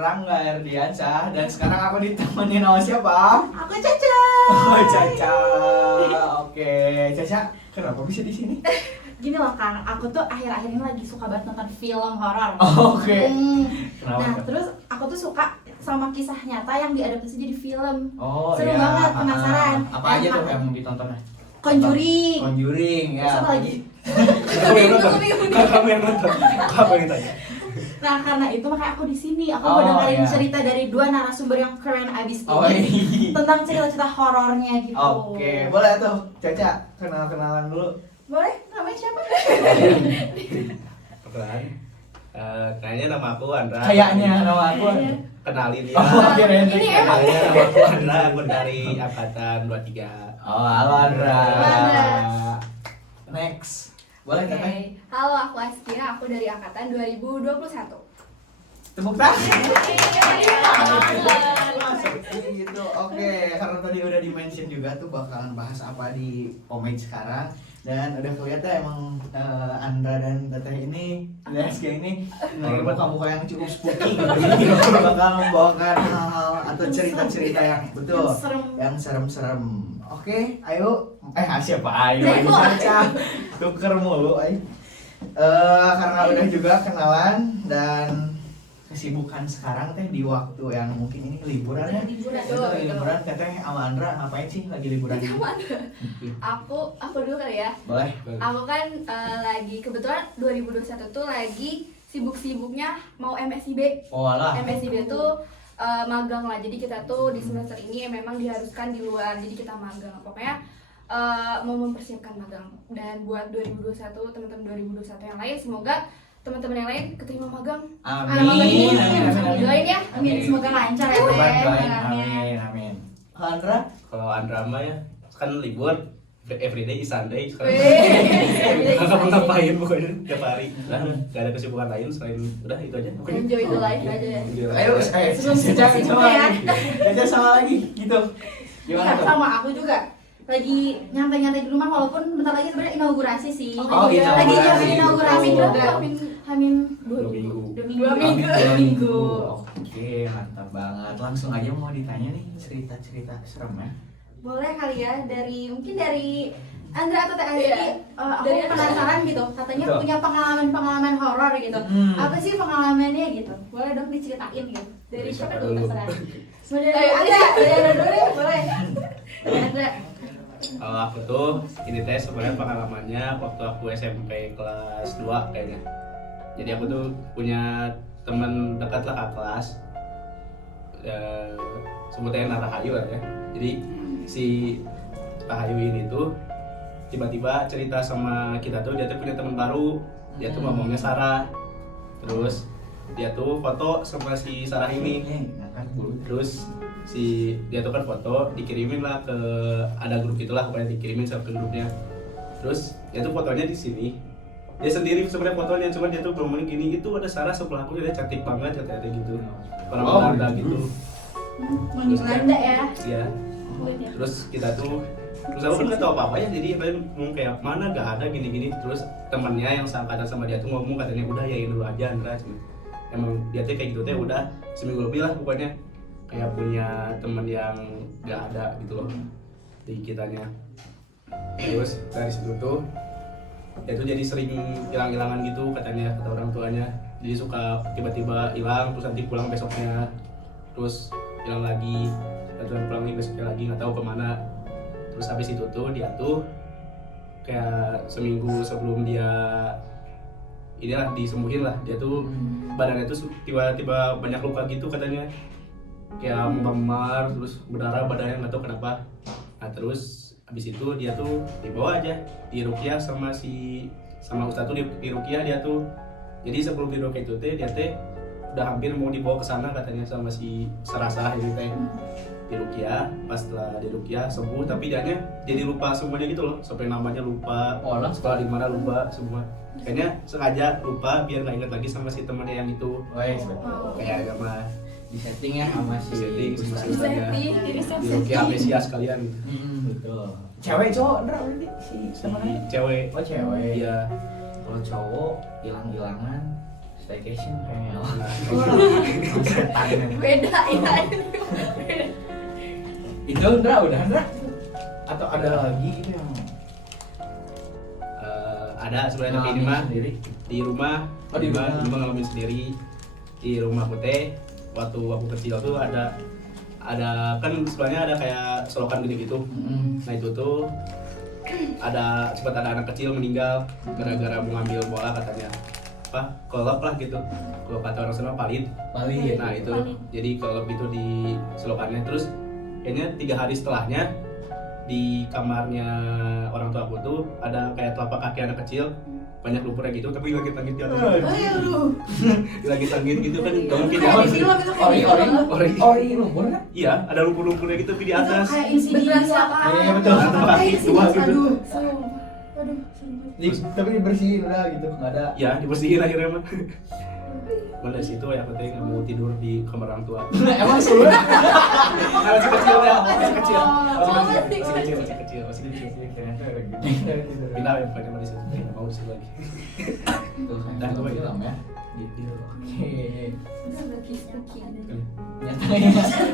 Rangga Erdiansyah dan sekarang aku ditemenin sama siapa? Aku Caca. Oh, Caca. Oke, Caca, kenapa bisa di sini? Gini loh Kang, aku tuh akhir-akhir ini lagi suka banget nonton film horor. Oke. Kenapa? Nah, terus aku tuh suka sama kisah nyata yang diadaptasi jadi film. Oh, seru iya. banget, penasaran. Apa aja tuh yang ditontonnya? Conjuring. Conjuring, ya. Terus apa lagi? Kamu yang nonton. Kamu yang nonton. Kamu yang tanya. Nah, karena itu makanya aku di sini. Aku Oh, mau dengerin iya. cerita dari dua narasumber yang keren abis Oh, ini iya. tentang cerita-cerita horornya gitu. Oke, boleh tuh Caca kenal-kenalan dulu. Boleh? Namanya siapa? Kebetulan. Kayaknya nama aku Andra. Kayaknya nama aku. Iya. Kenalin ya. Oh, kirain Ini emang Kayaknya nama aku Andra. Aku dari angkatan 23. Oh, halo Andra. Halo, Andra. Next. Boleh Oke, Teteh? halo aku Askia, aku dari angkatan 2021. Tepuk tangan. Gitu. Oke, karena tadi udah di-mention juga tuh bakalan bahas apa di Pomage sekarang dan udah kelihatan emang Andra dan Teteh ini dan Askia ini muka-muka yang cukup spooky gitu. Jadi bakal membawakan hal-hal atau cerita-cerita yang betul Yang serem. yang serem-serem. Oke, ayo. Siapa ayo? Ayo Caca. Tuker mulu, ayo. Karena udah juga kenalan dan kesibukan sekarang teh di waktu yang mungkin ini liburan ya. Liburan, Betul, betul. liburan Teteh sama Andra ngapain sih lagi liburan ini? Aku dulu kali ya. Boleh. Aku kan lagi kebetulan 2021 tuh lagi sibuk-sibuknya mau MSIB. Oh alah. MSIB tuh magang lah. Jadi kita tuh di semester ini memang diharuskan di luar. Jadi kita magang. Pokoknya mau mempersiapkan magang. Dan buat 2021 teman-teman 2021 yang lain semoga teman-teman yang lain keterima magang. Amin. Doain ya. Amin, semoga lancar ya, Teh. Doain, magangnya. amin. Kalau Andra? Kalau Andra mah ya kan libur. Everyday is Sunday. Sekarang Wih. kakak ngapain pokoknya tiap hari. Nah, gak ada kesibukan lain selain udah itu aja. Pokoknya. Enjoy the life aja ya. Ayo, Sebelum Caca sibuk sama ya. lagi. Caca sama lagi gitu. Gimana Iya, tuh? sama aku juga. Lagi nyantai-nyantai di rumah walaupun bentar lagi sebenarnya inaugurasi sih. Oh, Lagi inaugurasi. nyiapin inaugurasi Oh. juga. Hamin 2 minggu. 2 minggu. 2 minggu. 2 minggu. Oke, mantap banget. Langsung aja mau ditanya nih cerita-cerita serem ya. Boleh kali ya mungkin dari Andra atau Teh Aski. Iya. Aku Dari penasaran gitu. Katanya Betul. punya pengalaman horor gitu. Apa sih pengalamannya gitu? Boleh dong diceritain gitu. Dari siapa dulu? dulu? Mau dari Andra, dari Andra dulu ya, boleh. Dari Andra. Kalau aku tuh ini teh sebenarnya pengalamannya waktu aku SMP kelas 2 kayaknya. Jadi aku tuh punya teman dekat lah kakak kelas. Sebutnya Narahayu lah ya. Jadi si Rahayu ini tuh tiba-tiba cerita sama kita tuh dia tuh punya teman baru. Dia tuh ngomongnya Sarah. Terus dia tuh foto sama si Sarah ini. Terus si dia tuh kan foto dikirimin lah ke ada grup itulah pokoknya dikirimin ke grupnya. Terus dia tuh fotonya di sini. Dia sendiri sebenarnya fotonya cuman dia tuh ngomongin gini itu ada Sarah sebelah aku dia cantik banget katanya gitu. Orang Belanda gitu. Mau di Belanda ya. Iya. Terus kita tuh terus aku nggak tahu apa-apa ya jadi ngomong kayak mana gak ada gini-gini terus temannya yang seangkatan sama dia tuh ngomong katanya udah yain dulu aja Andra. Emang dia tuh kayak gitu teh udah seminggu lebih lah pokoknya kayak punya teman yang gak ada gitu loh di kitanya. Terus dari situ tuh dia tuh jadi sering hilang-hilangan gitu katanya kata orang tuanya. Jadi suka tiba-tiba hilang terus nanti pulang besoknya terus hilang lagi dan pulang nih besoknya lagi nggak tahu kemana. Terus habis itu tuh dia tuh kayak seminggu sebelum dia inilah disembuhin lah dia tuh badannya tuh tiba-tiba banyak luka gitu katanya kayak memar terus berdarah badannya nggak tahu kenapa. Nah terus habis itu dia tuh dibawa aja di ruqyah sama ustadz tuh di ruqyah dia tuh. Jadi sebelum di ruqyah itu teh dia teh udah hampir mau dibawa ke sana katanya sama si Sarasah ini teh di ruqyah. Pas setelah di ruqyah sembuh tapi dianya jadi lupa semuanya gitu loh sampai namanya lupa, sekolah di mana lupa semua. Kayaknya sengaja lupa biar nggak ingat lagi sama si temannya yang itu. Kayak agama Di setting ya sama si setting sama si Ustaz. ustaznya. Di Di ruqyah amnesia sekalian gitu. Betul. Cewek cowok Andra berarti si temennya? Cewek. Oh cewek. Iya. Kalau cowok hilang-hilangan staycation kayaknya. Nah, Beda ya. Itu Andra udah Andra? Atau ada lagi gitu yang ada sebenarnya tapi ini mah sendiri? di rumah. Oh, di rumah. Ngalamin sendiri di rumah teh waktu aku kecil tuh ada kan sebenarnya ada kayak selokan gede gitu. Nah itu tuh sempat ada anak kecil meninggal gara-gara mau ngambil bola katanya apa kolab lah gitu, kalau kata orang sana palit. Palit. Nah itu Palit. jadi kolab itu di selokannya, terus kayaknya 3 hari setelahnya di kamarnya orang tua aku tuh ada kayak telapak kaki anak kecil banyak lumpurnya gitu, tapi langit-langit di atas. Aduh. Di langit-langit gitu kan nggak mungkin Kayak ya. di film itu kayak di film. Ori. lumpur kan? Iya, ada lumpur-lumpurnya gitu tapi di Itu atas. kayak Insidious apa? Iya, betul. Telapak kaki Kayak dua Insidious, gitu. aduh. Aduh, Tapi dibersihin udah gitu, nggak ada. Ya, dibersihin akhirnya mah. Mana dari situ ya aku teh nggak mau tidur di kamar orang tua. Emang sulit. Masih kecil ya, masih kecil. Pindah ya bukannya di situ. Nggak mau di situ lagi. Dan gue bilang ya, gitu. Oke. Spooky.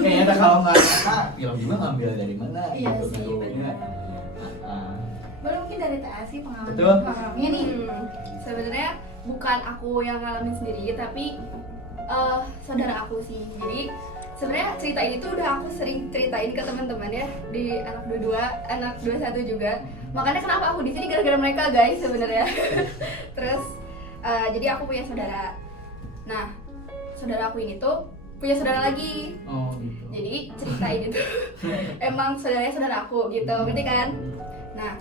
Kayaknya kalau nggak kata, film juga ngambil dari mana? Iya gitu, sih, bentuknya. benar. Boleh mungkin dari Teh Asi pengalaman Betul. pengalamannya nih. Sebenarnya bukan aku yang ngalamin sendiri, tapi saudara aku sih. Jadi sebenarnya cerita ini tuh udah aku sering ceritain ke teman-teman ya di anak 22, anak 21 juga. Makanya kenapa aku di sini gara-gara mereka guys sebenarnya. Terus jadi aku punya saudara. Nah, saudara aku ini tuh punya saudara lagi. Oh gitu. Jadi cerita ini tuh emang saudaranya saudara aku gitu, ngerti kan? Nah,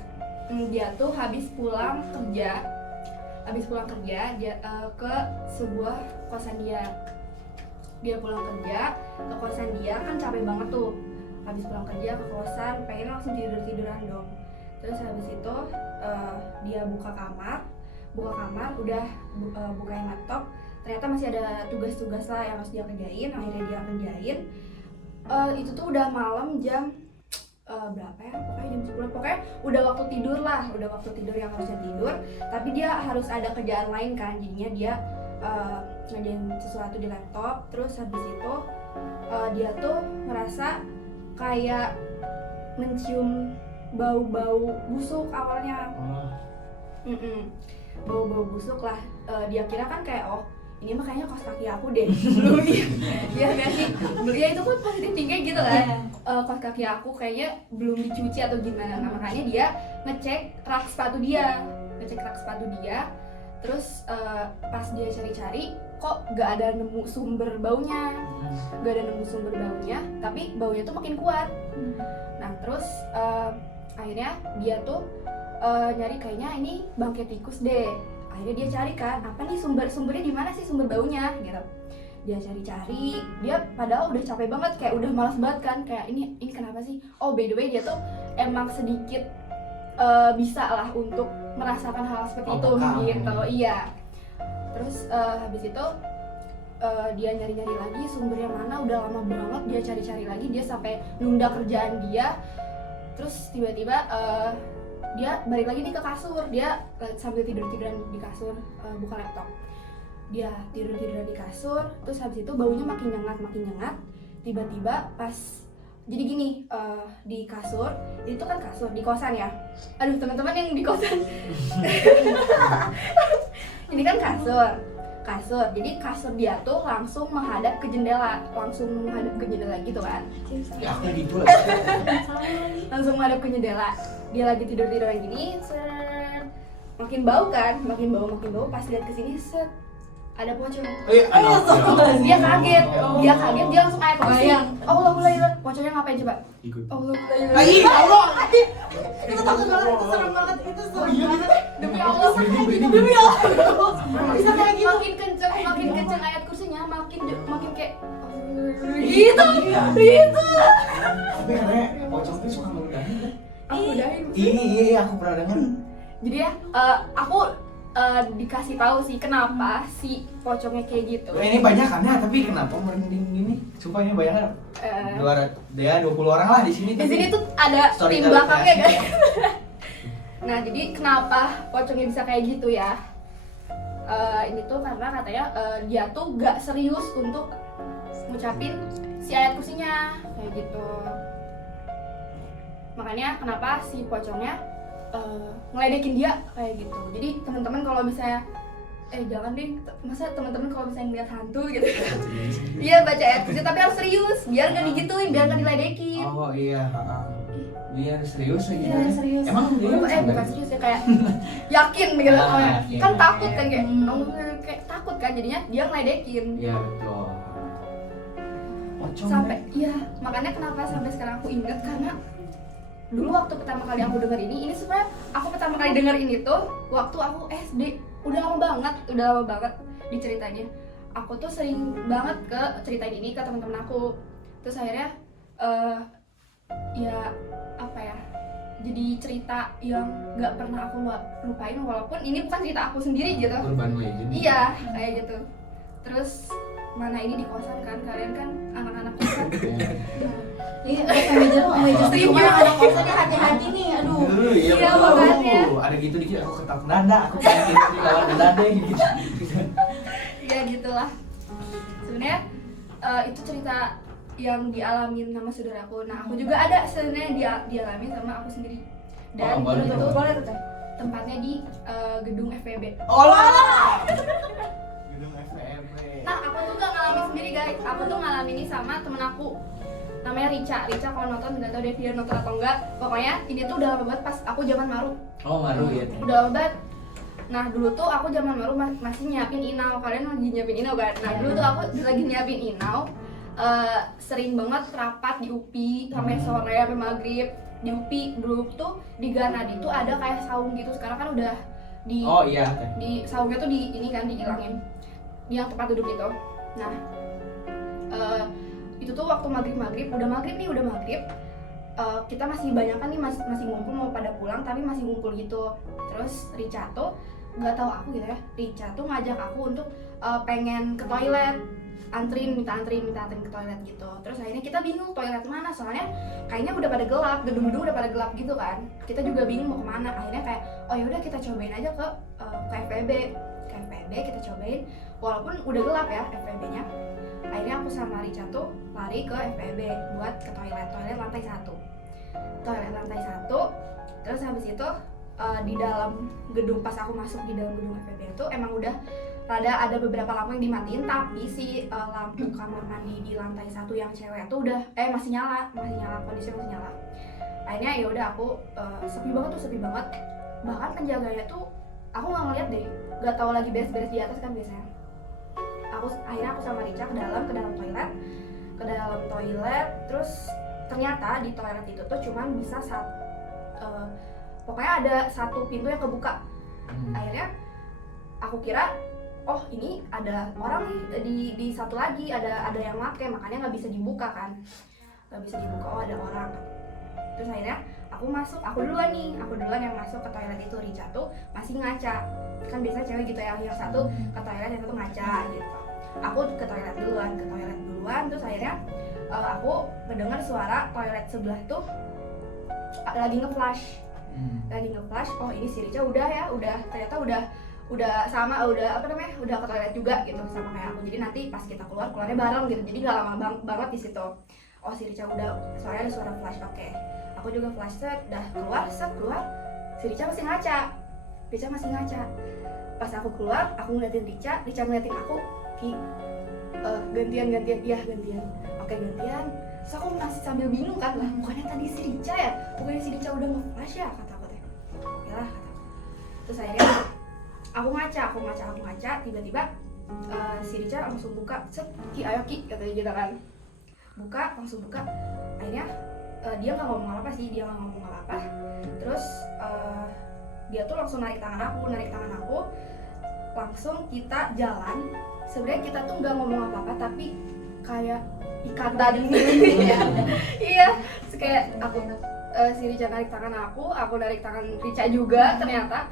dia tuh habis pulang kerja dia ke sebuah kosan dia pulang kerja ke kosan dia kan capek banget tuh, habis pulang kerja ke kosan pengen langsung tiduran dong. Terus habis itu dia buka kamar udah bukain laptop, ternyata masih ada tugas-tugas lah yang harus dia kerjain. Akhirnya dia kerjain, itu tuh udah malam jam berapa ya, pokoknya jam 10, pokoknya udah waktu tidur yang harusnya tidur, tapi dia harus ada kerjaan lain kan, jadinya dia ngerjain sesuatu di laptop. Terus habis itu dia tuh ngerasa kayak mencium bau-bau busuk awalnya. Bau-bau busuk lah. Dia kira kan kayak ini mah kayaknya kaos kaki aku deh. Belum ya nggak sih? Ya itu kan positif thinking gitu kan. Kaos kaki aku kayaknya belum dicuci atau gimana. Nah, makanya dia ngecek rak sepatu dia. Terus pas dia cari-cari kok gak ada nemu sumber baunya. Tapi baunya tuh makin kuat. Nah, terus akhirnya dia tuh nyari kayaknya ini bangkai tikus deh. Akhirnya dia cari kan, apa nih sumbernya di mana sih sumber baunya gitu. Dia cari-cari, dia padahal udah capek banget, kayak udah malas banget kan, kayak ini kenapa sih? Oh by the way dia tuh emang sedikit bisa lah untuk merasakan hal seperti itu gitu. Iya. Terus habis itu dia nyari-nyari lagi sumbernya mana, udah lama banget dia cari-cari lagi, dia sampai nunda kerjaan dia. Terus tiba-tiba dia balik lagi nih ke kasur, dia sambil tiduran di kasur, buka laptop, dia tiduran di kasur. Terus habis itu baunya makin nyengat. Tiba-tiba pas jadi gini, di kasur itu kan kasur di kosan ya. Aduh teman-teman yang di kosan ini kan kasur, jadi kasur dia tuh langsung menghadap ke jendela gitu kan. Ya aku gitu lah. Langsung menghadap ke jendela. Dia lagi tiduran gini, makin bau. Pas lihat ke sini, ada pocong. Dia kaget, dia langsung kayak kebayang. Allah, pocongnya ngapain coba? Ikut. Allah. Itu takut banget, itu serem banget, itu serem banget. Demi Allah. Bisa kayak gitu. Makin kenceng ayat kursinya, makin kayak gitu. Tapi katanya pocong tuh suka meludahin kan? Aku udahin. Iya, aku pernah dengar. Jadi ya, aku dikasih tahu sih kenapa si pocongnya kayak gitu. Ini banyak kan ya, tapi kenapa merinding gini? Sumpah ini banyak kan? 20 orang lah di sini. Di sini tuh ada Story tim belakangnya kalian. guys. Nah jadi kenapa pocongnya bisa kayak gitu ya? ini tuh karena katanya dia tuh gak serius untuk ngucapin si ayat kursinya kayak gitu. Makanya kenapa si pocongnya ngeledekin dia kayak gitu. Jadi teman-teman kalau misalnya jangan deh, masa teman-teman kalau misalnya ngeliat hantu gitu iya baca ayat kursi tapi harus serius biar gak digituin, biar gak diledekin. Oh iya, biar serius lagi. Iya, serius. Emang dia Bukan serius ya, kayak yakin gitu. Yakin. Kan takut kan kayak kayak takut kan jadinya dia ngeledekin. Iya betul. Pocong Sampai iya, makanya kenapa sampai sekarang aku ingat karena dulu waktu pertama kali aku denger ini sebenarnya aku pertama kali denger ini tuh waktu aku SD. Udah lama banget diceritainnya. Aku tuh sering banget ceritain ini ke teman-teman aku. Terus akhirnya ya apa ya, jadi cerita yang nggak pernah aku lupain walaupun ini bukan cerita aku sendiri gitu. Urban Legend. Iya kayak gitu. Terus mana ini di kosan kan, kalian kan anak-anak kosan. Iya, meja setrika anak kosannya hati-hati nih, aduh. Iya Iya, betul. makanya. Ada gitu dikit aku ketok dada, aku pengen gitu di lawan dada gitu. Iya gitulah. Sebenarnya itu cerita yang dialamin sama saudaraku. Nah aku juga ada sebenarnya dialamin sama aku sendiri. Dan boleh itu tuh. Boleh tuh teh. tempatnya di gedung FPB. Olah. Gedung FPB. Nah aku tuh gak ngalamin sendiri guys. Aku tuh ngalamin ini sama temen aku. Namanya Rica kalau nonton nggak tahu dia nonton atau enggak. Pokoknya ini tuh udah lama banget pas aku zaman maru. Oh maru ya. Udah lama banget. Nah dulu tuh aku zaman maru masih nyiapin inau. Kalian lagi nyiapin inau kan? Nah dulu tuh aku lagi nyiapin inau. Sering banget rapat di UPI sampai sore sampai maghrib di UPI. Dulu tuh di Ganadi tuh ada kayak saung gitu. Sekarang kan udah di Oh iya. di saungnya tuh di ini kan dihilangin di yang tempat duduk itu. Nah itu tuh waktu maghrib udah maghrib kita masih banyak kan nih masih ngumpul mau pada pulang tapi masih ngumpul gitu. Terus Rica tuh nggak tahu aku gitu ya, Rica tuh ngajak aku untuk pengen ke toilet, minta antrin ke toilet gitu. Terus akhirnya kita bingung toilet mana, soalnya kayaknya udah pada gelap, gedung-gedung udah pada gelap gitu kan. Kita juga bingung mau kemana. Akhirnya kayak oh yaudah kita cobain aja ke FPB kita cobain walaupun udah gelap ya FPB-nya. Akhirnya aku sama Rica tuh lari ke FPB buat ke toilet lantai 1. Terus habis itu di dalam gedung, pas aku masuk di dalam gedung FPB itu emang udah ada beberapa lampu yang dimatiin, tapi si lampu kamar mandi di lantai 1 yang cewek tuh udah masih nyala, kondisinya masih nyala. Akhirnya ya udah aku sepi banget. Bahkan penjaganya tuh aku nggak ngeliat deh, nggak tahu lagi beres-beres di atas kan biasanya. Akhirnya aku sama Rica ke dalam toilet. Terus ternyata di toilet itu tuh cuman bisa pokoknya ada satu pintu yang kebuka. Akhirnya aku kira oh ini ada orang nih di satu lagi, ada yang make, makanya nggak bisa dibuka kan, oh ada orang. Terus akhirnya aku duluan yang masuk ke toilet itu. Rica tuh masih ngaca, kan biasanya cewek gitu ya, yang satu ke toilet yang satu ngaca gitu. Aku ke toilet duluan. Terus akhirnya aku mendengar suara toilet sebelah tuh lagi nge-flash. Oh ini si Rica ternyata udah sama, udah ke toilet juga gitu sama kayak aku. Jadi nanti pas kita keluarnya bareng gitu, jadi nggak lama banget di situ. Oh si Rica soalnya ada suara flash, oke. Aku juga flash udah keluar, si Rica masih ngaca. Pas aku keluar, aku ngeliatin Rica ngeliatin aku, gantian. Oke gantian. Terus aku masih sambil bingung kan, lah bukannya tadi si Rica udah nge-flash ya, kata aku teh. Yalah, kata aku. Terus akhirnya aku ngaca, tiba-tiba si Rica langsung buka, ayo Ki, katanya gitu kan. Langsung buka. Akhirnya dia nggak ngomong apa sih, terus dia tuh langsung narik tangan aku, langsung kita jalan. Sebenarnya kita tuh nggak ngomong apa-apa, tapi kayak ikatan gitu ya. Iya, kayak aku si Rica narik tangan aku narik tangan Rica juga ternyata.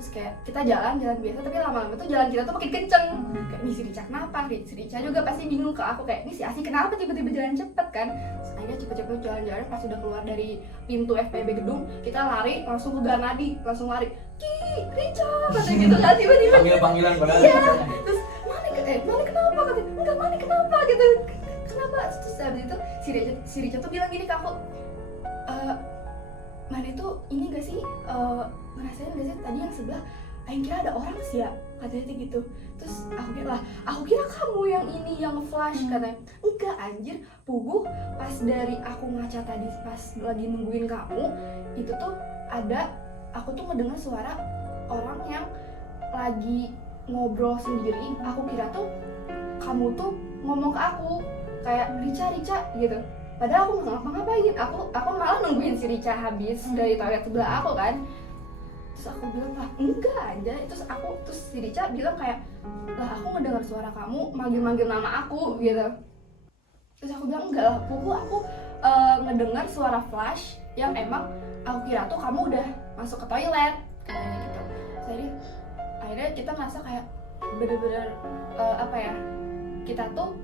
Terus kayak kita jalan biasa, tapi lama-lama tuh jalan kita tuh makin kenceng. Kayak nih si Rica kenapa? Si Rica juga pasti bingung ke aku kayak, ini si Asi kenapa tiba-tiba jalan cepet kan? Terus akhirnya cepet-cepet jalan-jalan, pas udah keluar dari pintu FPB gedung, kita lari langsung ke Ganadi, langsung lari. Ki, Rica, katanya gitu kan, tiba-tiba Panggilan padahal. iya. Terus Mane kenapa? Katanya, enggak Mane kenapa gitu. Kenapa? Terus habis itu si Rica tuh bilang gini ke aku, Mane tuh ini gak sih, ngerasain gak sih tadi yang sebelah Aing kira ada orang sih ya, katanya gitu. Terus aku kira kamu yang ini yang flash, katanya. Enggak anjir, Pugu pas dari aku ngaca tadi pas lagi nungguin kamu, itu tuh aku tuh ngedengar suara orang yang lagi ngobrol sendiri. Aku kira tuh kamu tuh ngomong ke aku kayak Rica gitu. Padahal aku nggak ngapa-ngapain, aku malah nungguin si Rica habis dari toilet sebelah aku kan. Terus aku bilang lah enggak aja. Terus si Rica bilang kayak, lah aku ngedengar suara kamu manggil nama aku gitu. Terus aku bilang enggak lah, aku ngedengar suara flash yang emang aku kira tuh kamu udah masuk ke toilet katanya gitu. Jadi akhirnya kita ngerasa kayak bener-bener kita tuh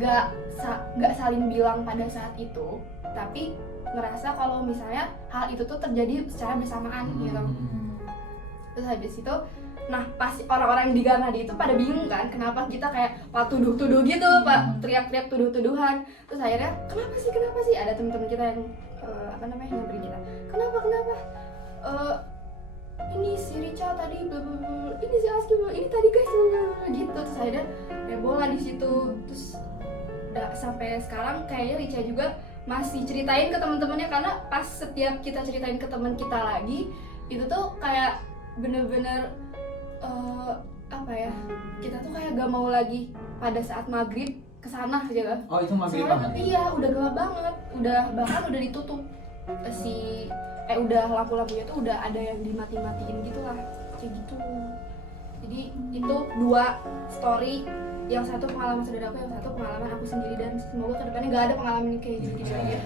gak saling bilang pada saat itu, tapi ngerasa kalau misalnya hal itu tuh terjadi secara bersamaan gitu. Terus habis itu, nah pas orang-orang di Ganadi itu pada bingung kan, kenapa kita kayak pak tuduh-tuduh gitu, pak teriak-teriak tuduh-tuduhan. Terus akhirnya kenapa sih ada teman-teman kita yang nyamperin kita, kenapa ini si Rica tadi blablabla, ini si Aski ini tadi guys gitu. Terus akhirnya bola di situ. Terus sampai sekarang kayaknya Rica juga masih ceritain ke teman-temannya, karena pas setiap kita ceritain ke teman kita lagi itu tuh kayak bener-bener kita tuh kayak gak mau lagi pada saat maghrib kesana aja. Oh itu maghrib soalnya, banget? Iya, udah gelap banget, bahkan udah ditutup udah lampu-lampunya tuh udah ada yang dimati-matiin gitu lah, kayak gitu. Jadi itu 2 story, yang satu pengalaman saudaraku, yang satu pengalaman aku sendiri, dan semoga kedepannya gak ada pengalaman kayak gitu lagi ya.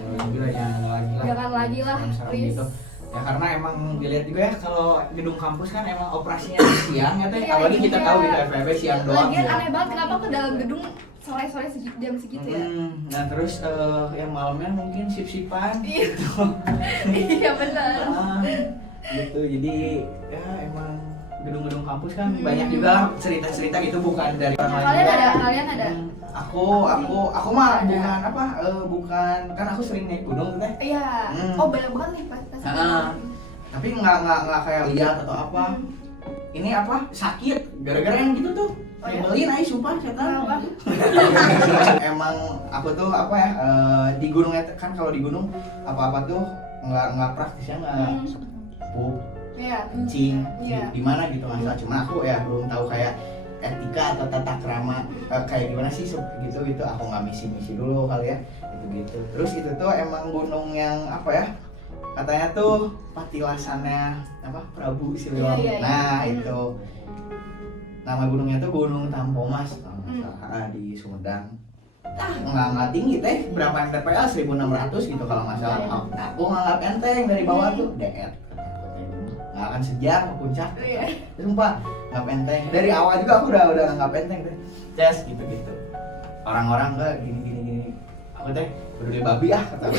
Jangan lagi lah, please. Gitu. Ya karena emang dilihat juga ya, kalau gedung kampus kan emang operasinya siang ya teh, apalagi kita tahu di FEB siang doang. Lagian ya. aneh banget kenapa ke dalam gedung sore-sore jam segitu ya. Nah terus yang malamnya mungkin sip-sipan gitu. Iya benar. Gitu, jadi ya emang gedung-gedung kampus kan banyak juga cerita-cerita gitu, bukan dari orang lain. Kalian ada? Aku mah bukan kan aku sering naik gunung teh. Iya. Oh banyak banget nih pas. Tapi nggak kayak lihat atau apa. Ini sakit gara-gara yang gitu tuh. Nyebelin aja sumpah setan. Emang aku tuh di gunung kan, kalau di gunung apa-apa tuh nggak praktis ya, nggak pup, kencing di mana gitu nggak. Cuma aku ya belum tahu kayak etika atau tata krama kayak gimana sih gitu. Aku nggak misi dulu kali ya gitu. Terus itu tuh emang gunung yang katanya tuh patilasannya Prabu Siliwangi. Nah itu nama gunungnya tuh Gunung Tampomas di Sumedang. Nggak tinggi teh, berapa mdpl 1600 gitu kalau nggak salah. Aku nganggap enteng dari bawah tuh deet, nggak akan sejam ke puncak. Sumpah nggak enteng, dari awal juga aku udah nggak enteng teh. Just gitu. Orang-orang nggak gini. Aku teh peduli babi kata aku.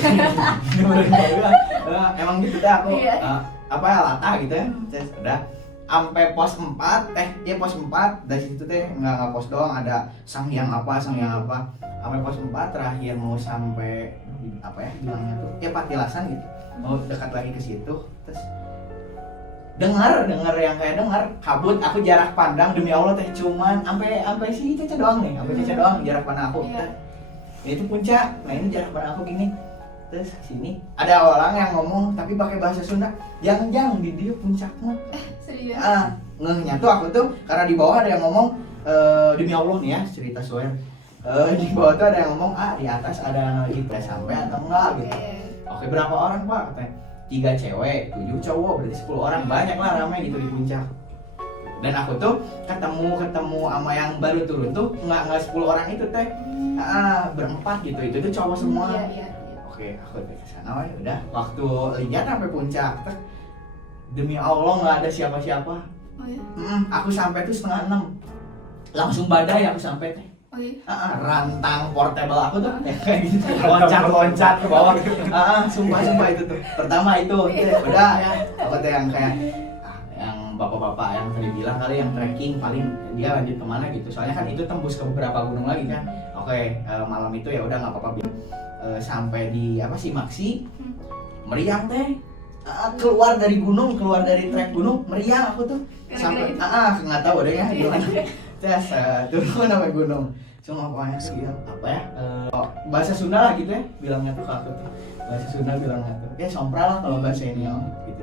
Peduli babi emang gitu teh aku latah gitu ya. Just udah sampai pos 4 pos 4 dari situ teh nggak pos doang, ada Sangyang apa sampai pos 4 terakhir mau sampai bilangnya tuh patilasan gitu, mau dekat lagi ke situ. Terus dengar yang kayak kabut, aku jarak pandang demi Allah teh cuman sampai si Caca doang nih, jarak pandang aku. Itu puncak, nah ini jarak pandang aku gini. Terus sini ada orang yang ngomong tapi pakai bahasa Sunda, jangan di dia puncaknya. Serius? Ngehnya tuh aku tuh karena di bawah ada yang ngomong demi Allah nih ya, cerita swear. Di bawah tuh ada yang ngomong di atas ada lagi sampai atau enggak gitu. Oke, berapa orang Pak? Katanya 3 cewek, 7 cowok, berarti 10 orang, banyak lah ramai gitu di puncak. Dan aku tuh ketemu sama yang baru turun tuh nggak 10 orang itu teh, berempat gitu, itu tuh cowok semua. Oke, aku ke sana udah. Waktu lihat sampai puncak, demi Allah nggak ada siapa-siapa. Oh ya. Aku sampai tuh 5:30. Langsung badai aku sampai teh. Oh iya. Rantang portable aku tuh ya kayak gitu, loncat ke bawah. Sumpah itu tuh. Pertama itu, udah ya. Aku tuh yang kayak yang bapak-bapak yang tadi bilang kali yang trekking paling dia lanjut kemana gitu. Soalnya kan itu tembus ke beberapa gunung lagi kan. Oke, malam itu ya udah nggak apa-apa. Sampai di apa sih Maksi, meriang teh. Keluar dari gunung, keluar dari trek gunung, meriang aku tuh. Sampai nggak tahu deh ya gimana. Terus turun sampai gunung. Cuma pokoknya tuh bilang apa ya? Bahasa Sunda lah gitu ya, bilangnya tuh ke aku tuh. Bahasa Sunda bilangnya tuh. Kayak sompral lah kalau bahasa ini gitu.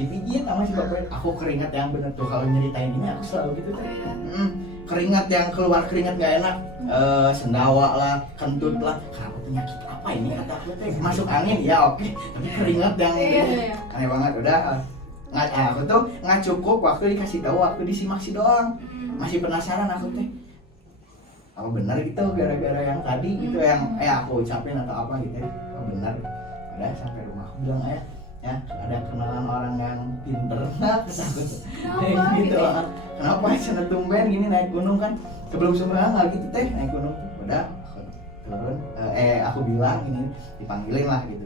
Dipijit sama si bapak. Aku keringat yang bener tuh kalau nyeritain ini aku selalu gitu tuh. Keringat yang keluar keringat gak enak. Sendawa lah, kentut lah. Kenapa penyakit apa ini kata aku tuh? Masuk angin ya oke. Tapi keringat yang aneh banget udah. Aku tuh nggak cukup waktu dikasih tahu waktu disimaksi doang. Masih penasaran aku teh. Apa benar gitu gara-gara yang tadi gitu yang aku ucapin atau apa gitu ya. Oh benar. Udah sampai rumah aku bilang ya ada kenalan orang yang pinter nah kesakut gitu lah. Kenapa sana tumben gini naik gunung kan sebelum sebelumnya gitu teh naik gunung udah aku turun aku bilang ini dipanggilin lah gitu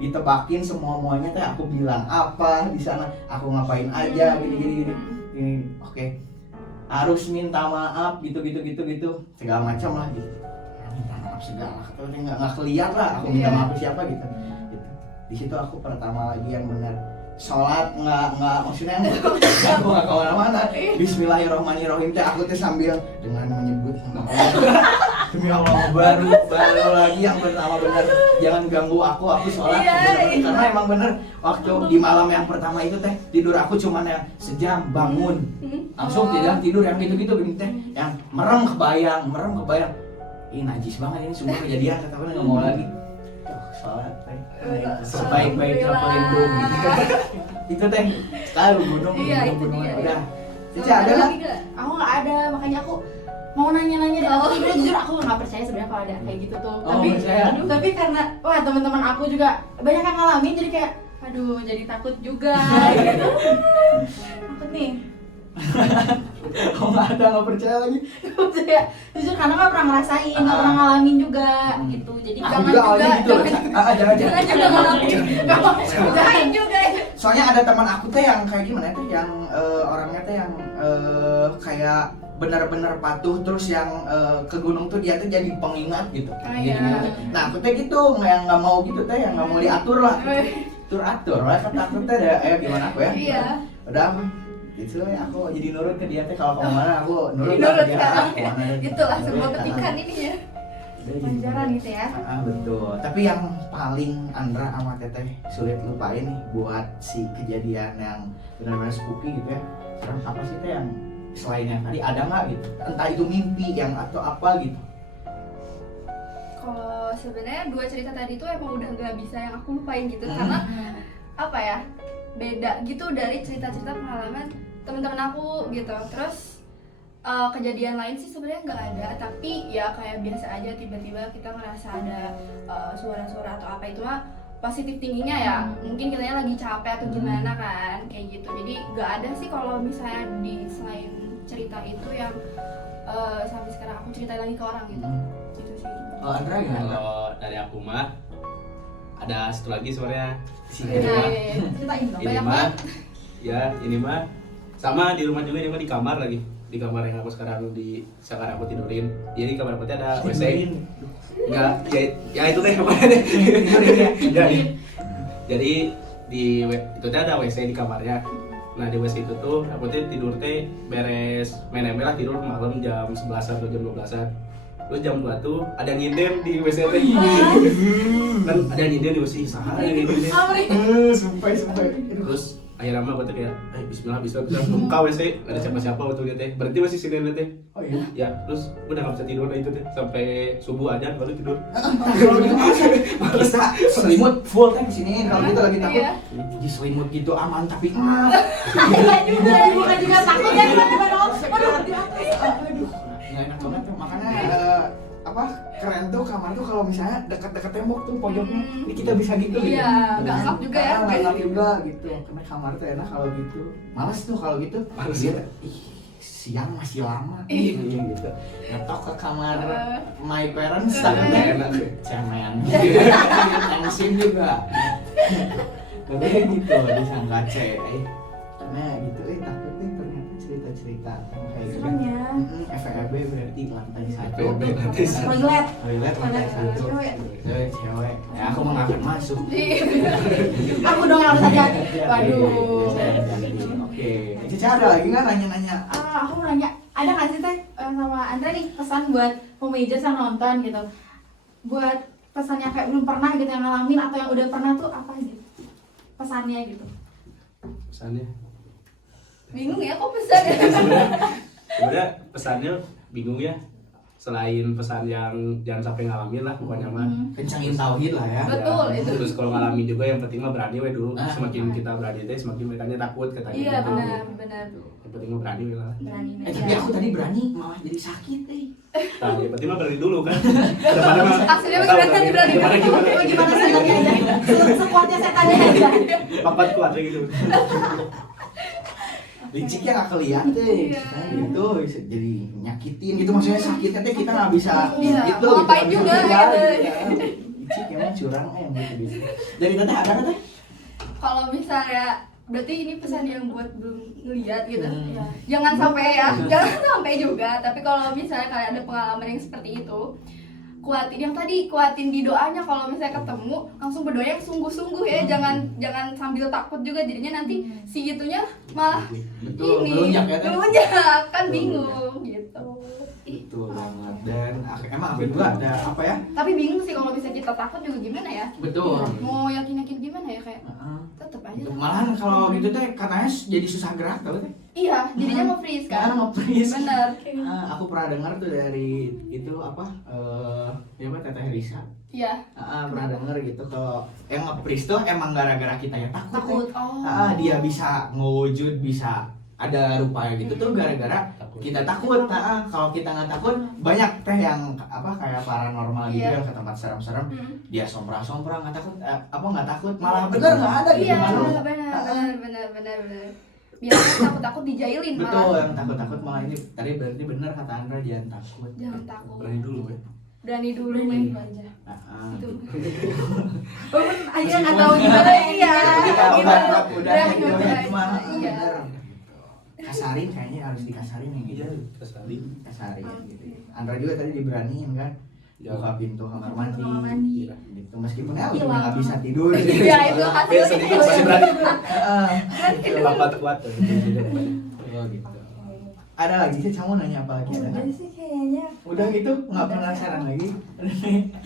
ditebakin semuanya teh aku bilang apa di sana aku ngapain aja gini oke. Harus minta maaf gitu segala macam lah gitu. Minta maaf segala katanya nggak kelihatan lah aku minta maaf siapa gitu. Di situ aku pertama lagi yang benar sholat nggak maksudnya aku nggak kemana-mana. Bismillahirrohmanirrohim teh aku teh sambil dengan menyebut nama Allah. Demi Allah baru lagi yang pertama benar jangan ganggu aku sholat karena emang bener waktu di malam yang pertama itu teh tidur aku cuman yang sejam bangun langsung tidur yang gitu teh yang merem kebayang ini najis banget ini semua kejadian tapi nggak mau lagi sholat teh sebaik-baiknya pelindung itu teh sekali gunung udah Cica ada nggak? Aku nggak ada makanya aku mau nanya-nanya deh. Aku jujur aku nggak percaya sebenarnya kalau ada kayak gitu tuh. Tapi karena teman-teman aku juga banyak yang ngalamin jadi kayak jadi takut juga gitu. Takut nih. Nggak ada nggak percaya lagi. Percaya jujur karena nggak pernah ngerasain, nggak pernah ngalamin juga gitu. Jadi jangan juga. Soalnya ada teman aku teh yang kayak gimana tuh yang orangnya teh yang kayak benar-benar patuh terus yang ke gunung tuh dia tuh jadi pengingat gitu. Nah aku teh gitu yang nggak mau gitu teh yang nggak mau diatur lah. Atur lah kata aku teh gimana aku ya. Udah gitu ya aku jadi nurut ke dia teh kalau kemana aku nurut sekarang ya. Itulah sebuah petikan ini ya. Pelajaran gitu ya. Betul. Tapi yang paling Andra sama Teteh sulit lupain nih buat si kejadian yang benar-benar spooky gitu ya. Sekarang apa sih teh yang selain yang tadi ada nggak gitu? Entah itu mimpi yang atau apa gitu. Kalau sebenarnya dua cerita tadi tuh emang udah nggak bisa yang aku lupain gitu karena apa ya beda gitu dari cerita-cerita pengalaman teman-teman aku gitu. Terus kejadian lain sih sebenarnya nggak ada, tapi ya kayak biasa aja tiba-tiba kita ngerasa ada suara-suara atau apa itu mah positif tingginya ya mungkin kitanya lagi capek atau gimana kan kayak gitu. Jadi nggak ada sih kalau misalnya di selain cerita itu yang sampai sekarang aku ceritain lagi ke orang gitu. Gitu sih. Andra gimana? Kalau dari aku mah ada satu lagi sebenarnya Ceritain dong. ini mah sama di rumah juga, ini mah di kamar lagi, di kamar yang aku sekarang aku tidurin. Jadi kamar aku ada WC. Enggak, ya itu teh kemana deh. Jadi itu teh ada WC di kamarnya. Nah di WC itu tuh aku teh tidur teh beres main ML lah, tidur malam jam 11-an atau jam 12-an. Terus jam 2 tuh ada yang ngidem di WC teh. Kan ada yang ngidem di WC, saha ada yang ngidem. Sumpah. Terus akhirnya mah aku tuh kayak, bismillah buka WC, gak ada siapa-siapa waktu dia teh. Berarti masih sini teh. Oh iya. Ya, terus udah gak bisa tidur lah itu teh sampai subuh aja baru tidur. Kalau gitu bisa selimut full teh kesini kalau kita lagi takut. Di selimut gitu aman tapi Iya juga takut ya. Aduh. nggak enak banget tuh makanya apa keren tuh kamar tuh kalau misalnya dekat-dekat tembok tuh pojoknya, ini kita bisa gitu. Iya, nggak ngap juga ya. Nggak ngap juga gitu. Karena kamar tuh enak kalau gitu. Males tuh kalau gitu. Males. Dia, siang masih lama gitu. Ngetok ke kamar my parents takutnya Enak sih. cemen. Tensin juga. Tapi gitu disangka cewek. Karena gitu takut nih ternyata cerita-cerita kayak gitu. Serem ya. FEB berarti lantai 1. FEB lantai 1. Toilet. Toilet lantai 1. Cewek. Cewek. Ya aku mau ngangkat masuk. Aku dong yang harus hati-hati. Iya, Waduh. Oke. Cica ada lagi nggak nanya-nanya? Aku mau nanya, ada nggak sih teh sama Andra nih pesan buat pemijat yang nonton gitu? Buat pesan yang kayak belum pernah gitu yang ngalamin atau yang udah pernah tuh apa gitu? Pesannya gitu. Pesannya Bingung ya kok pesannya. sebenarnya pesannya bingung ya, selain pesan yang jangan sampai ngalamin lah pokoknya mah. Kencangin tauhid lah ya. Betul, Ya, itu. terus kalau ngalamin juga yang penting mah berani we dulu. Ah. Semakin kita berani teh semakin mereka takut katanya. Iya gitu. benar tuh. Yang penting mah berani we lah. Berani Tapi aku tadi berani malah jadi sakit Nah, yang penting mah berani dulu kan. Daripada mah Hasilnya bagaimana tadi berani? Gimana setannya aja? Sekuatnya setannya aja. Papat kuat kayak gitu. Liciknya nggak kelihatan Iya. gitu bisa jadi nyakitin gitu maksudnya sakitnya teh kita nggak bisa Iya, gitu mau ngapain nggak bisa juga, tinggal, gitu. gitu. Licik emang curang gitu. Dari teteh ada kan teh? Kalau misalnya berarti ini pesan yang buat belum ngeliat gitu. Iya. Jangan sampai ya, jangan sampai juga. Tapi kalau misalnya kalian ada pengalaman yang seperti itu, kuatin di doanya. Kalau misalnya ketemu langsung berdoa yang sungguh-sungguh ya, jangan sambil takut juga, jadinya nanti si itunya malah Betul, ini melunjak ya teh? melunjak, kan Betul, bingung gitu. Betul banget. Dan emang aku juga ada apa ya? Tapi bingung sih kalau misalnya kita takut juga gimana ya? Betul. Mau yakin gimana ya, kayak Heeh. tetep aja. Malahan kalau gitu teh katanya jadi susah gerak tau teh. Iya, jadinya mau freeze kan? nge-freeze. Bener. Aku pernah dengar tuh dari itu apa? Ya apa Teteh Risa. Iya. Pernah denger gitu kalau yang nge-freeze tuh emang gara-gara kita yang takut. Takut. Oh. Dia bisa ngewujud, bisa ada rupanya gitu tuh gara-gara kita takut. Kalau kita nggak takut banyak teh yang apa kayak paranormal gitu Iya. yang ke tempat serem-serem Hmm. dia sompra-sompra nggak takut nggak takut malah bener nggak ada gitu Iya, malah. benar. Biasanya takut dijailin Betul, malah. yang takut-takut malah ini tadi berarti bener kata Andra jangan takut. Jangan takut. Berani dulu ya. Berani dulu Berani. main aja. Itu. Aja nggak tahu gimana iya. Udah Udah, mah iya. bener. Kasarin kayaknya harus dikasarin yang gitu. Iya, terus tadi. Kasarin gitu. Andra juga tadi diberaniin kan. Ya. Buka pintu kamar mandi. Kamar mandi. Gitu meskipun ya Hilang. udah nggak bisa tidur. Iya, itu hasilnya. Sedikit masih berani. Heeh. Papat kuat tuh. Oh, gitu. Ada lagi sih, kamu nanya apa lagi? Ada? Udah sih kayaknya. Udah gitu, nggak penasaran lagi.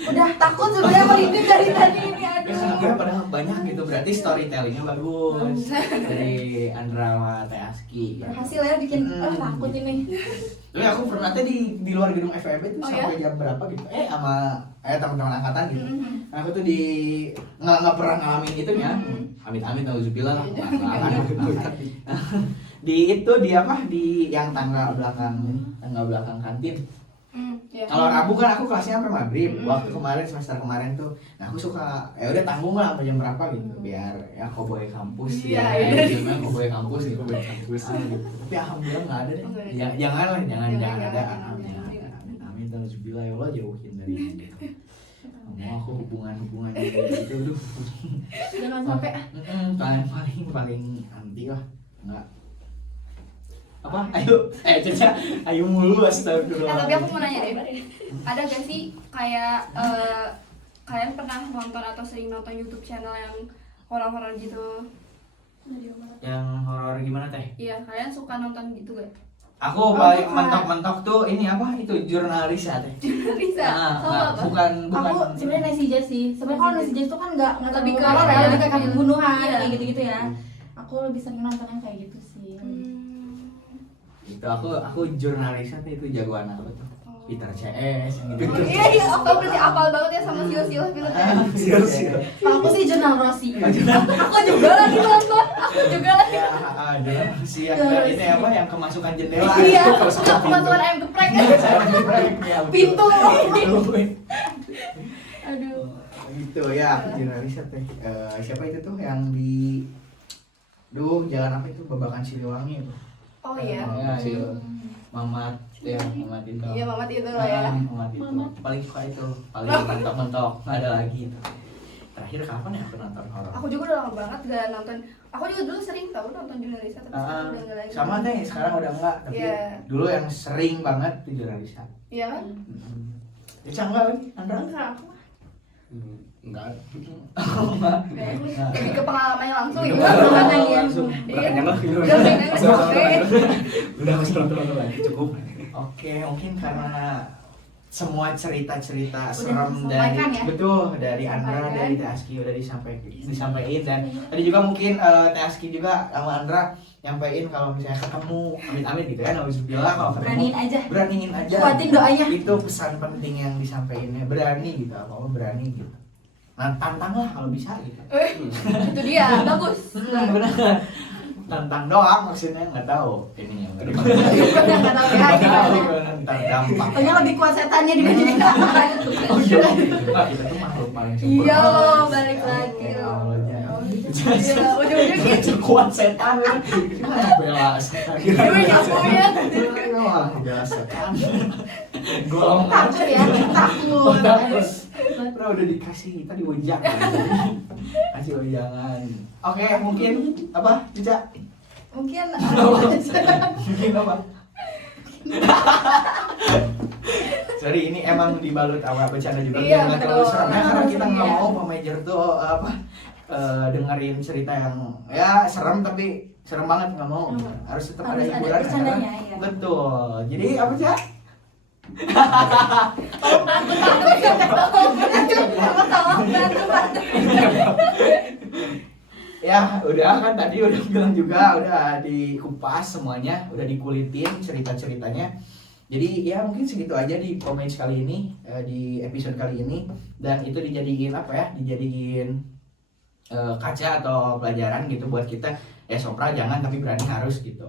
Udah takut sebenarnya merinding dari tadi ini Ya aduh. sebenarnya padahal banyak gitu, berarti storytellingnya bagus dari Andra sama Teh Aski. Gitu. Berhasil ya bikin takut ini. Tapi aku pernah tuh di luar gedung FEB tuh Oh, sampai jam berapa gitu. Sama teman-teman angkatan gitu. Mhm. Aku tuh nggak pernah ngalamin itunya. Amit-amit nauzubillah lah. Di itu di apa di yang tangga belakang kantin. Iya. Kalau Rabu kan aku kelasnya sampai maghrib. Mm-mm. Waktu kemarin semester kemarin tuh, nah aku suka ya udah tanggung lah sampai jam berapa gitu, biar ya cowboy kampus Iya, ya, iya. gimana cowboy kampus gitu. Cowboy kampus. Gitu. Tapi alhamdulillah nggak ada deh. Oh, nggak ada. Ya, jangan lah, jangan Jangan, ada. jangan. Amin, alhamdulillah ya Allah jauhin dari ini. Gitu. Mau aku hubungan gitu, aduh. Jangan sampai Kalian paling anti lah, nggak apa? Ayo, Caca, ayo mulu astagfirullah. Tapi aku mau nanya deh, ada gak sih kayak kalian pernah nonton atau sering nonton YouTube channel yang horor-horor gitu? Yang horor gimana teh? Iya, kalian suka nonton gitu gak? Aku paling bukan. mentok-mentok tuh ini apa itu jurnalis ya teh? Bisa. Sama apa? Bukan Aku sebenarnya Nesija sih. Sebenarnya kalau Nesija itu kan nggak Lebih lebih ke horor ya, iya. lebih kayak pembunuhan Iya. kayak gitu-gitu ya. Aku lebih sering nonton yang kayak gitu sih. Itu aku jurnalisnya tuh itu jagoan aku tuh. Peter CS yang gitu. Oh, iya, aku berarti apal banget ya sama silsilah filmnya. Sial. Kalau aku sih jurnal Rossi. Aku juga lagi nonton, aku juga lagi. Ya, Ada si yang ini apa yang kemasukan jendela. Iya, Kemasukan ayam geprek. Ya, Pintu. Aduh. Gitu ya, aku jurnalis teh. Siapa itu tuh yang di jalan apa itu Babakan Siliwangi itu. Oh iya. Ya, itu. Mamat ya, Mamat itu. Iya, Mamat itu lah ya. Mamat itu. Paling suka itu, paling mentok-mentok, nggak ada lagi itu. Terakhir kapan ya aku nonton horor? Aku juga udah lama banget gak nonton. Aku juga dulu sering tahu nonton Jurnalisa tapi sekarang udah enggak lagi. Sama deh, sekarang udah enggak, tapi dulu yang sering banget tuh Jurnalisa. Iya kan? Bisa enggak lagi? Andra? Enggak, aku mah. Enggak. Jadi ke pengalamannya langsung ya. Langsung. Udah kenyang lah gitu. Udah kenyang lah, oke. Udah harus nonton lagi cukup. Oke, mungkin karena semua cerita-cerita Udah serem disampaikan dari ya? betul dari Andra, Disampaikan. dari Teh Aski udah disampaikan dan tadi juga mungkin Teh Aski juga sama Andra nyampein kalau misalnya ketemu amit-amit gitu ya, nauzubillah kalau ketemu beraniin aja. Kuatin doanya. Itu pesan penting yang disampaikannya, berani gitu, apa berani gitu. Nah, tantang lah kalau bisa gitu. Itu dia, bagus. Benar. Tantang doang maksudnya, nggak tahu ininya. Nggak tahu ya, gimana. Ntar gampang. Pokoknya lebih kuat setannya dibanding kita. Oh iya, nah, kita tuh makhluk paling sempurna. Iya, balik lagi. Ya Allahnya. Iya, ujung-ujungnya Kuat setan kan. Gimana bela setan? gue nyambung ya. Wah, bela setan. Golongan. Takut ya, takut. Takut. Bro, udah dikasih tadi ujang. Kasih ujangan. Oke, mungkin apa? Cica? Mungkin Mungkin apa? Sorry, ini emang dibalut sama bercanda juga Iya, biar nggak terlalu betul. serem ya, karena kita nggak Iya. mau pemajer tuh apa dengerin cerita yang ya serem tapi serem banget, nggak mau. Harus tetap ada Harus ada hiburan. bercandanya, karena- ya. Betul. Jadi apa sih? Ya udah kan tadi udah bilang juga, udah dikupas semuanya, udah dikulitin cerita-ceritanya. Jadi ya mungkin segitu aja di Pomage kali ini, di episode kali ini, dan itu dijadiin apa ya, dijadiin kaca atau pelajaran gitu buat kita. Ya Sopra jangan tapi berani harus gitu.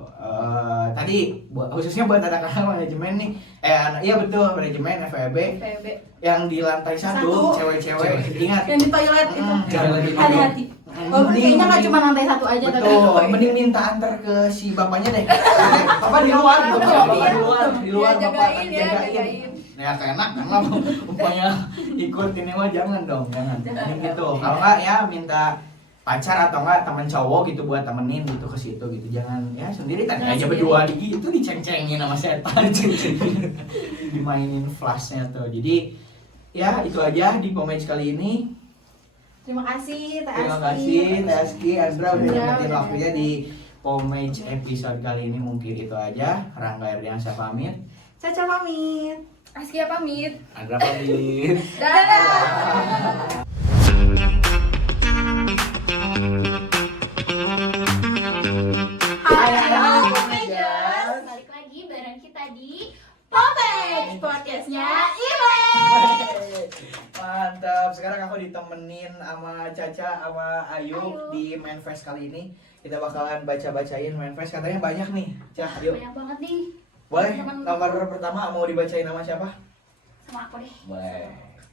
Tadi khususnya buat anak-anak manajemen nih, iya betul, manajemen FEB PB. yang di lantai satu, cewek-cewek, ingat yang di toilet itu. jangan gitu. Hati-hati. Walaupun kayaknya nggak cuma lantai satu aja tapi. Betul, mending minta antar ke si bapaknya deh. Papa di luar, bapak di luar, Ya, bapak jagain ya, jagain. Ya keenak kan lah, umpamanya ikut ini mah jangan dong, jangan. Mending gitu. Kalau nggak ya minta pacar atau enggak teman cowok gitu buat temenin gitu ke situ gitu. Jangan ya sendiri, tadi Jangan aja sendiri. berdua gitu diceng-cengin sama setan. Dimainin flashnya tuh. Jadi ya itu aja di Pomage kali ini. Terima kasih, Teh Terima Aski. kasih Teh Aski, Andra udah Andra, nyempetin udah. waktunya di Pomage episode kali ini. Mungkin itu aja. Rangga Erdiansyah pamit. Caca pamit. Askia pamit. Andra pamit. Dadah. Halo, Pomagers. Balik lagi bareng kita di Pomage podcastnya Ile. Mantap, sekarang aku ditemenin sama Caca sama Ayu Ayu. di Manfest kali ini. Kita bakalan baca-bacain Manfest, katanya banyak nih. Cak, yuk. banyak banget nih. Boleh Teman-teman. nomor pertama mau dibacain nama siapa? Sama aku deh Boleh.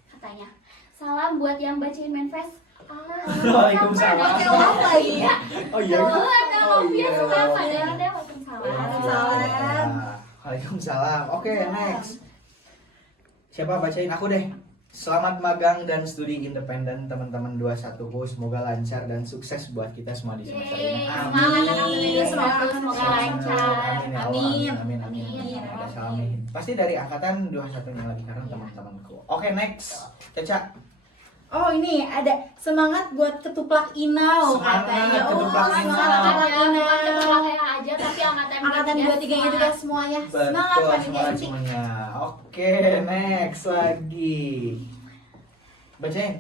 katanya. Salam buat yang bacain Manfest. Waalaikumsalam. Lagi ya. Oh iya. Oh iya, suka apa ya? Waalaikumsalam. Waalaikumsalam. Waalaikumsalam. Oke, next. Siapa bacain? Aku deh. Selamat magang dan studi independen teman-teman 21U. Semoga lancar dan sukses buat kita semua di semester ini. Yeay, semangat anak muda Semangat, semoga lancar. Amin. ya Allah. Amin. Amin. Amin. Amin. Ada salamin. Pasti dari angkatan 21-nya lagi karena teman-temanku. Oke, next. Caca. Oh ini ada semangat buat ketuplak Inau Semangat katanya. ketuplak Inau. Semangat ketuplak Bukan Inau. keturunan aja tapi angkatan Angkatan 23 nya juga semuanya. Semangat Betul, panitia semangat inti. semuanya. Oke, next lagi. Bacain.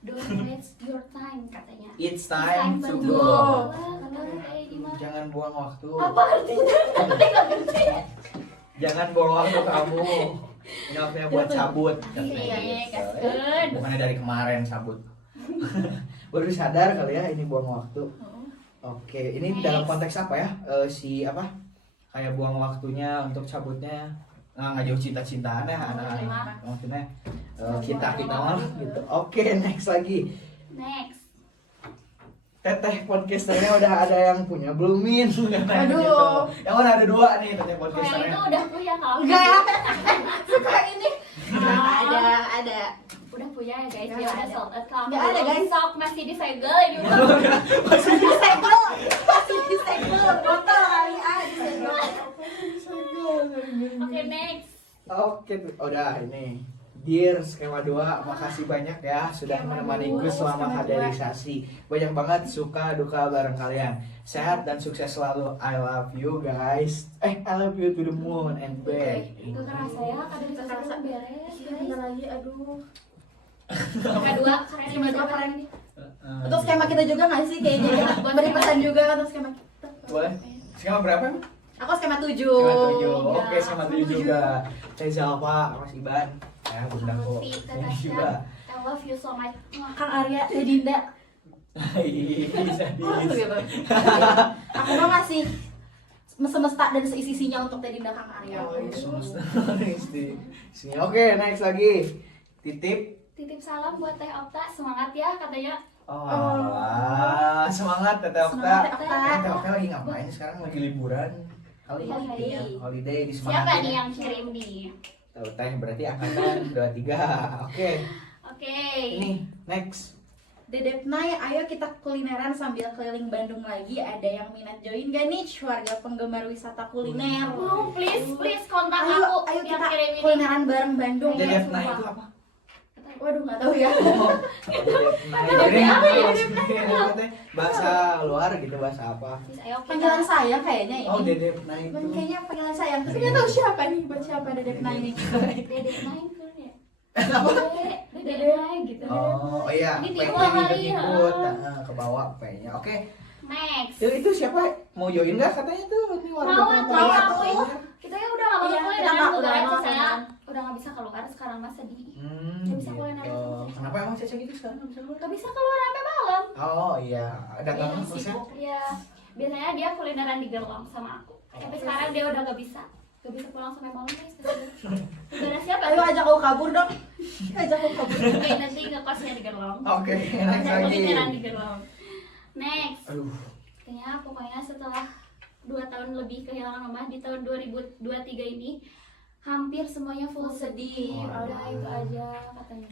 Don't waste your time katanya. It's time to go. Jangan buang waktu. Apa artinya? Nggak ngerti. Jangan buang waktu kamu. Ini waktunya buat cabut. Iya, gaskeun. Bukannya dari kemarin sabut. Baru sadar kali ya ini buang waktu. Oke, ini Next. dalam konteks apa ya? Si apa? Kayak buang waktunya untuk cabutnya. Nggak jauh cinta-cintaan ya anak-anak. Maksudnya kita mah gitu. Oke, next lagi. Next. Teteh podcasternya udah ada yang punya belum Min? Aduh. Gitu. Yang mana ada 2 nih teteh Kalau podcasternya. itu udah punya kalau Enggak. Suka ini. Ada. udah punya ya guys, Nggak dia udah ada. sold out. Kalau Nggak ada, belum, guys. sok masih disegel ini udah. Masih disegel. Botol kali disegel. Oke, next. Oke, udah ini. Dear Skema 2, makasih banyak ya sudah Skema menemani 2, gue selama Skema 2. kaderisasi. Banyak banget suka duka bareng kalian. Sehat dan sukses selalu. I love you guys. I love you to the moon and back. Itu kerasa ya, kadang Kerasa. kerasa beres. Bentar lagi, aduh. Kedua keren, Skema 2 keren nih. Eh, Untuk skema kita juga nggak sih kayaknya kita beri pesan juga untuk skema kita. boleh? Skema berapa emang? Aku skema 7. Skema 7. Ya, Oke, skema 7 juga. Teza apa? Mas Iban. Ya, bundaku. Lutfi, Ini Tatasha. juga. I love you so much. Kang Arya, Dinda. Sadis. Gitu. Aku mau ngasih semesta dan seisi-isinya untuk Teh Dinda Kang Arya. Semesta. Sini. Oke, next lagi. Titip. Titip salam buat Teh Okta, semangat ya katanya. Oh, semangat Teteh Okta. Semangat, Teh Okta. Teteh Okta lagi ngapain sekarang? Lagi liburan. Kali Holiday. holiday di Siapa nih yang kirim nih? Tahu Teh berarti angkatan 23. Oke. Oke. Ini next. Dedep Nay, ayo kita kulineran sambil keliling Bandung lagi. Ada yang minat join gak nih warga penggemar wisata kuliner? Mau please kontak Ayo, aku ayo yang kita kirim ini. kulineran bareng Bandung. Iya, Dedep sumpah. Nah itu apa? Waduh, nggak tahu ya. Oh, Dedep apa ya? Nah. Bahasa luar gitu, bahasa apa? Please, ayo kita. Panggilan sayang kayaknya ini. Oh, Dedep Nah itu. Kayaknya panggilan sayang. Tapi nggak tahu siapa nih, buat siapa Dedep Nay ini. Dedek naik kan ya. Dedek naik gitu. Oh iya, Ini P-nya tiga kali, ikut ha. ke bawah P-nya. Oke. Next. Itu siapa? Mau join nggak katanya tuh? Ini warga Mau penggemar aku. kuliner. Kita ya udah lama Iya, kulineran kita nggak- udah kebetulan lama sih saya kan. udah nggak bisa keluar sekarang mah sedih. Nggak Nggak bisa kulineran sama Caca. Kenapa emang Caca gitu sekarang nggak bisa keluar? Gak bisa keluar sampai malam. Oh iya, ada Dia kangen terus ya? sibuk ya. Biasanya dia kulineran di Gerlong sama aku. Tapi sekarang dia udah gak bisa. Gak bisa pulang sampai malam guys. Gara siapa? Ayo ajak aku kabur dong. Ajak aku kabur. Oke, nanti ngekosnya di Gerlong. Oke, next Ada lagi. kulineran di Gerlong. Next. Aduh, Kayaknya pokoknya setelah 2 tahun lebih kehilangan mama di tahun 2023 ini hampir semuanya full sedih. Oh, Udah aduh. itu aja katanya.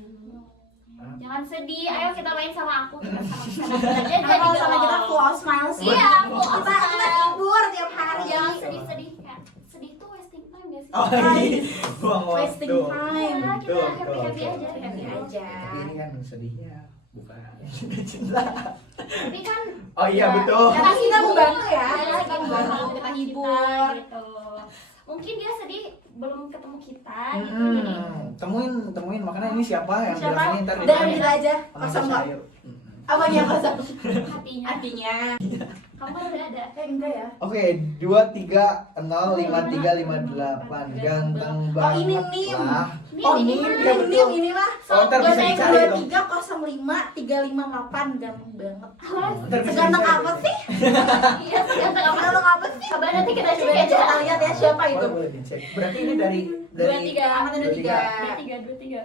Jangan sedih, ayo kita main sama aku. Kita sama-sama aja Nah, kalau jadi sama kita Gerlong. full of smiles sih. Iya, full of Kita smile. libur tiap hari. Jangan sedih-sedih kan. Sedih tuh wasting time gak sih? oh iya, buang waktu. Wasting time. Ya, kita Betul, happy-happy betul. aja, happy aja. Tapi ini kan sedihnya bukan cinta. Tapi kan Oh iya betul. Ya, kan kita membantu ya. kita Kita membantu, kita hibur. gitu. Mungkin dia sedih belum ketemu kita gitu. Jadi Temuin makanya ini siapa yang Siapa? bilang ini ntar Dan ditanya. kita aja Sama kosong Caca, nggak? ayo. Apanya kosong? hatinya. Artinya. Kamu kan udah ada. Enggak ya. Oke, 2305358 ganteng Oh banget ini Nim. lah. Nim, Oh ini Nim, mah. ya betul. Ini mah. Oh, ntar bisa dicari dong. 2305358 ganteng banget. Ntar bisa Seganteng dicari. apa sih? Iya, ganteng apa? Seganteng apa sih? Coba nanti kita cek Coba aja. kita lihat ya siapa itu. Boleh dicek. Berarti ini dari 23. Angkatan 23. 23.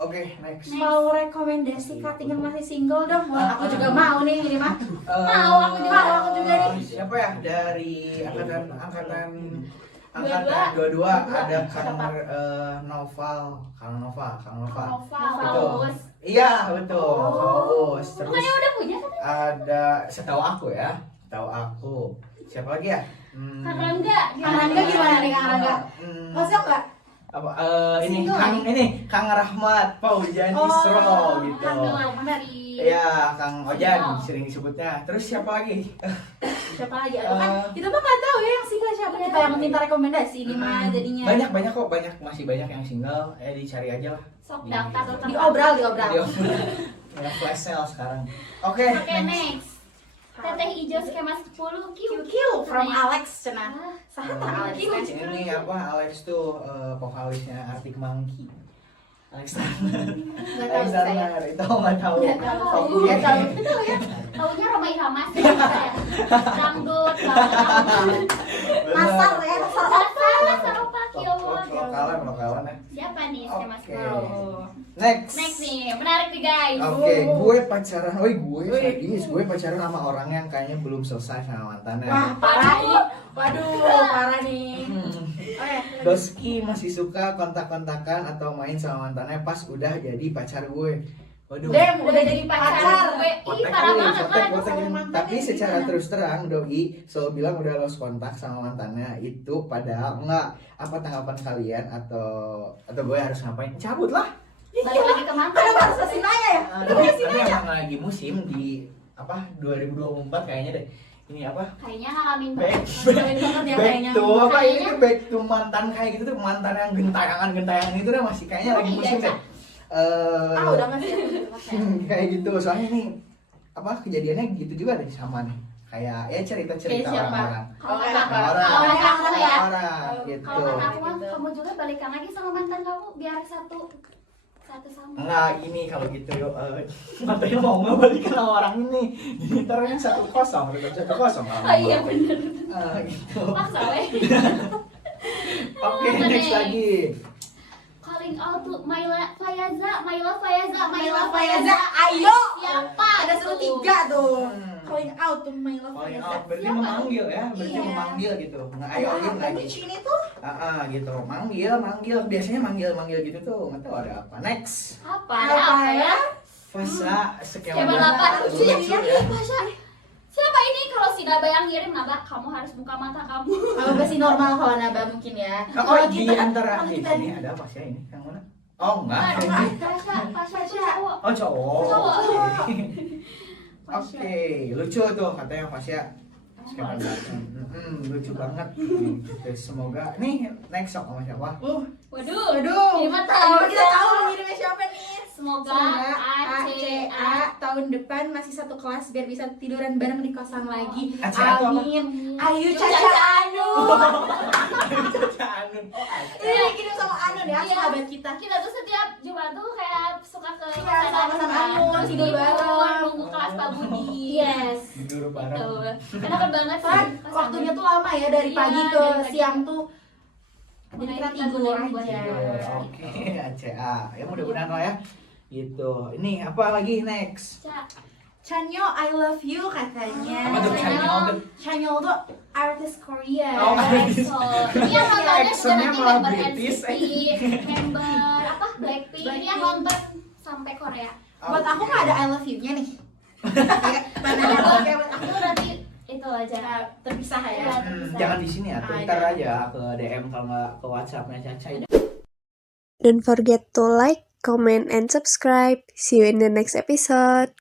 Oke, next. Mau rekomendasi cutting yang masih single dong? Wah, aku juga mau nih ini mah. Mau, aku juga. Mau, aku juga nih. Siapa ya dari angkatan 22. ada Siapa? Kang Noval, Kang Nova. Faus. Iya, betul. Oh. Faus. Terus Bukannya udah punya kan? ada setahu aku ya. Setahu aku. Siapa lagi ya? Kang Rangga. Kang Rangga gimana nih, Kang Rangga? Masuk nggak? Apa ini Single Kang nih? ini Kang Rahmat Paujan Oh, Isro gitu. Kang Rahmat. Iya, Kang Ojan Single. sering disebutnya. Terus siapa lagi? Siapa lagi? Aduh kan kita mah nggak tahu ya yang single siapa. Kita yang minta rekomendasi ini mah jadinya. Banyak kok, masih banyak yang single. Dicari aja lah. Sok daftar. Diobral. Dia ya, flash sale sekarang. Oke. Oke, next. Teteh hijau skema 10 QQ from Alex cenah. Saha tah Alex? Ini apa Alex tuh vokalisnya Arctic Monkey. Alex Turner. Nggak tahu Alex saya. Turner itu nggak tahu. Nggak tahu. Oke. Nggak tahu. Taunya Roma Irama sih kayak dangdut banget. Nasar ya, Nasar opa Lokalan ya. siapa nih sama Oke. Oh. Next. next nih menarik nih guys. Oke, gue sadis, gue pacaran sama orang yang kayaknya belum selesai sama mantannya. Wah, parah ini. Waduh, parah nih. Oke. Doski masih suka kontak-kontakan atau main sama mantannya pas udah jadi pacar gue. Waduh. Dem, udah jadi pacar. gue ih Kontak parah gue, banget kontak, lah kontak sama ini. mantannya Tapi ini secara gimana? terus terang Doi selalu bilang udah lost kontak sama mantannya itu padahal enggak. Apa tanggapan kalian atau gue harus ngapain? Cabut lah. balik lagi ke mantan. Kenapa harus kasih nanya ya? Tapi emang lagi musim di apa 2024 kayaknya deh. Ini apa? Kayaknya ngalamin Back, Keren banget ya back kayaknya. to apa ini Kayaknya. tuh back to mantan kayak gitu tuh mantan yang gentayangan itu udah masih kayaknya lagi Iya, musim deh. Cak. Udah nggak sih? Kayak gitu soalnya nih apa kejadiannya gitu juga deh sama nih kayak ya cerita-cerita Kayak siapa? orang-orang Kalau Oh, kata kenapa? kalau kata aku ya, orang gitu. kalau kata aku mah Gitu. kamu juga balikan lagi sama mantan kamu biar satu sama. Enggak gini kalau gitu yuk matanya mau nggak balikan sama orang ini jadi ntar kan 1-0 tetap 1-0 Oh iya bener. gitu. Paksa weh. Oke next lagi. Calling out to Maila Fayaza. Ayo. Siapa? Ada itu? seru 3 tuh. Hmm. Calling out to my love. Calling out berarti Siapa? memanggil ya, berarti Iya. memanggil gitu. Nah, ayo Agim lagi. Ini tuh. Gitu. Manggil. Biasanya manggil gitu tuh. Nggak tahu ada apa. Next. Apa? Apa Apa ya? ya? Fasa Skema skema 8 lucu lucu ya. Pasha. Siapa ini? Kalau si Naba yang ngirim, Naba, kamu harus buka mata kamu. Kalau masih normal kalau Naba mungkin ya. Oh, di antara kalau di kita sini ada apa sih ini? Yang mana? Oh, enggak. Pasha itu cowok. Oh, cowok. Cowok. Oke, lucu tuh katanya Fasya. Skema 8. Lucu banget. Gitu. Semoga nih next sok sama siapa? Waduh. Aduh. Ini mah tahu Kita tahu ngirimnya siapa nih. Semoga ACA tahun depan masih satu kelas biar bisa tiduran bareng di kosan lagi. ACA itu apa? Amin. Ayu Caca Anu. Anu. Ini lagi kirim sama Anu ya, Iya. sahabat kita. Kita tuh setiap Jumat tuh kayak suka ke Iya, sama-sama Anu, terus tidur bareng. nunggu kelas Pak Budi. Yes. Tidur Tuh. bareng. Enak banget sih. Kan waktunya tuh lama ya dari Iya, pagi ke dari pagi. siang tuh. Jadi Makanya kita kita tidur gunain buat aja. tidur. Oke, ACA. Ya mudah-mudahan lah ya. Gitu. Ini apa lagi next? Cak. Chanyo, I love you katanya. Apa tuh Chanyeol tuh? Chanyeol tuh artis Korea. Oh, artis. So, ini yang nontonnya juga Accentnya nanti malah member British. NCT, member apa Blackpink, ini yang nonton sampai Korea. Buat aku nggak ada I love you-nya nih. Mana yang oke buat aku Itu berarti itu aja. terpisah ya. Iya. Jangan di sini ya, Ah, ntar iya. aja ke DM kalau nggak ke WhatsApp-nya Caca. Don't forget to like, comment, and subscribe. See you in the next episode.